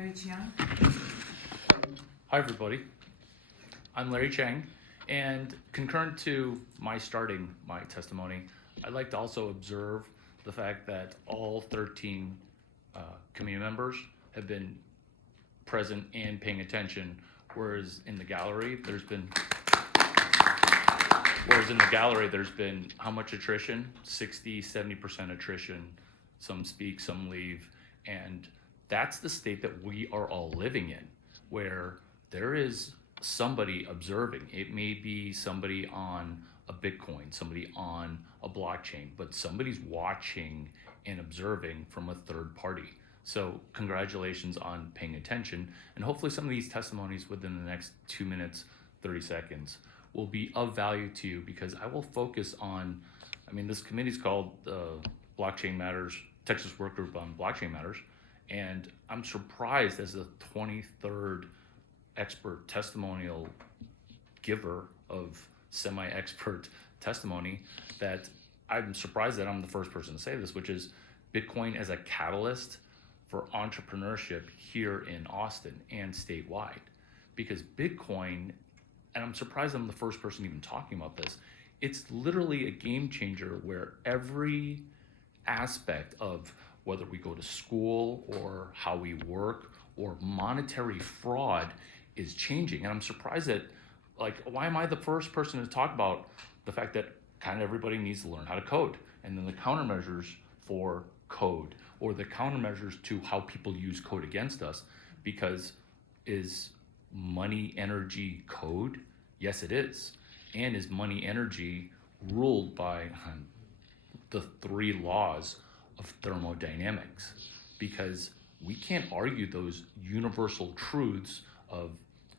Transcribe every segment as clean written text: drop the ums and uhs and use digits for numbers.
Larry Chiang. Hi everybody, I'm Larry Chiang, and concurrent to my starting my testimony, I'd like to also observe the fact that all 13 community members have been present and paying attention, whereas in the gallery there's been how much attrition? 60-70% attrition. Some speak, some leave, and that's the state that we are all living in, where there is somebody observing. It may be somebody on a Bitcoin, somebody on a blockchain, but somebody's watching and observing from a third party. So congratulations on paying attention, and hopefully some of these testimonies within the next 2 minutes, 30 seconds will be of value to you, because I will focus on, this committee is called Blockchain Matters, Texas Work Group on Blockchain Matters, and I'm surprised as the 23rd expert testimonial giver of semi-expert testimony that I'm surprised that I'm the first person to say this, which is Bitcoin as a catalyst for entrepreneurship here in Austin and statewide. Because Bitcoin, and I'm surprised I'm the first person even talking about this, it's literally a game changer where every aspect of whether we go to school or how we work or monetary fraud is changing. And I'm surprised that, why am I the first person to talk about the fact that kind of everybody needs to learn how to code, and then the countermeasures for code, or the countermeasures to how people use code against us? Because is money, energy, code? Yes, it is. And is money, energy ruled by the 3 laws of thermodynamics? Because we can't argue those universal truths of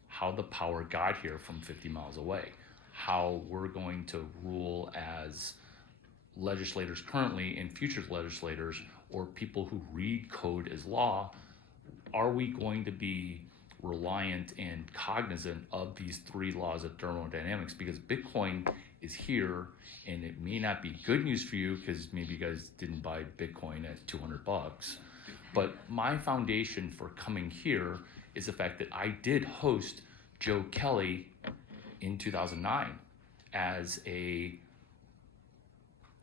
how the power got here from 50 miles away, how we're going to rule as legislators currently and future legislators, or people who read code as law. Are we going to be reliant and cognizant of these 3 laws of thermodynamics? Because Bitcoin is here, and it may not be good news for you because maybe you guys didn't buy Bitcoin at $200. But my foundation for coming here is the fact that I did host Joe Kelly in 2009 as a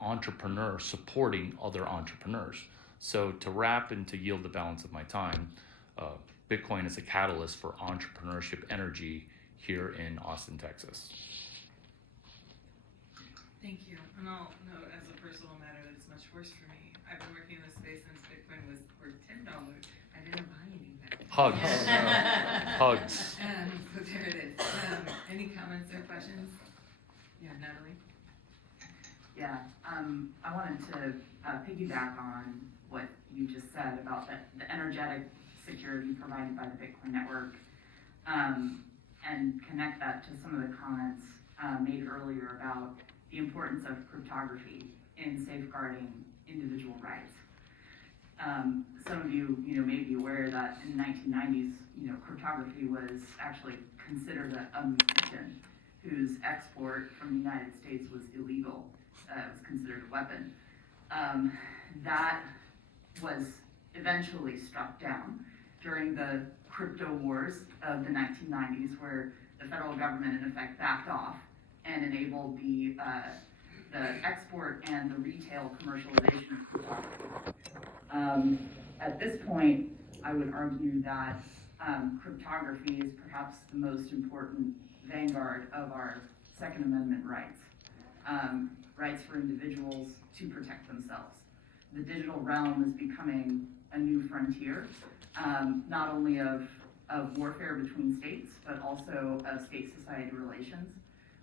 entrepreneur supporting other entrepreneurs. So to wrap and to yield the balance of my time, Bitcoin is a catalyst for entrepreneurship energy here in Austin, Texas. Thank you. And I'll note as a personal matter that it's much worse for me. I've been working in this space since Bitcoin was worth $10. I didn't buy anything. Hugs. Hugs. So there it is. Any comments or questions? Yeah, Natalie? Yeah, I wanted to piggyback on what you just said about the energetic security provided by the Bitcoin network, and connect that to some of the comments made earlier about the importance of cryptography in safeguarding individual rights. Some of you, may be aware that in the 1990s, cryptography was actually considered a munition whose export from the United States was illegal. It was considered a weapon. That was eventually struck down during the crypto wars of the 1990s, where the federal government in effect backed off and enabled the export and the retail commercialization of cryptography. At this point, I would argue that cryptography is perhaps the most important vanguard of our Second Amendment rights. Rights for individuals to protect themselves. The digital realm is becoming a new frontier, not only of warfare between states, but also of state-society relations.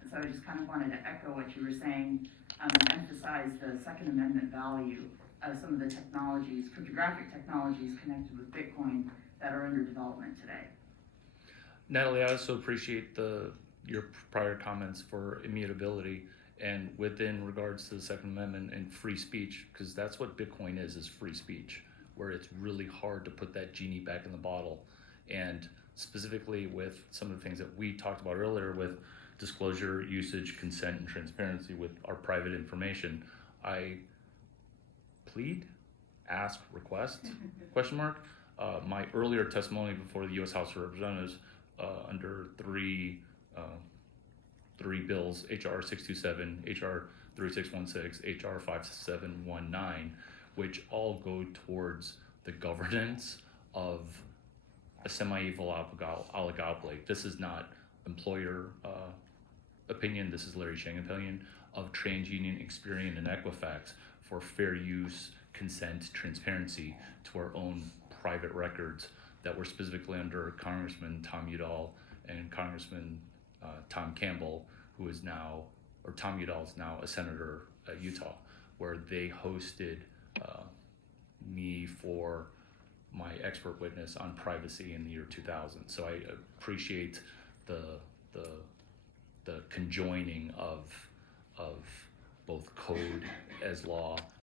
And so I just kind of wanted to echo what you were saying, and emphasize the Second Amendment value of some of the technologies, cryptographic technologies connected with Bitcoin that are under development today. Natalie, I also appreciate your prior comments for immutability, and within regards to the Second Amendment and free speech, because that's what Bitcoin is free speech, where it's really hard to put that genie back in the bottle. And specifically with some of the things that we talked about earlier with disclosure, usage, consent, and transparency with our private information, I plead, ask, request, question mark, My earlier testimony before the U.S. House of Representatives under three bills, H.R. 627, H.R. 3616, H.R. 5719, which all go towards the governance of a semi-evil oligopoly. This is not employer opinion, this is Larry Chiang opinion of TransUnion, Experian, and Equifax for fair use, consent, transparency to our own private records that were specifically under Congressman Tom Udall and Congressman Tom Campbell, who is now, or Tom Udall is now a senator at Utah, where they hosted me for my expert witness on privacy in the year 2000. So I appreciate the conjoining of both code as law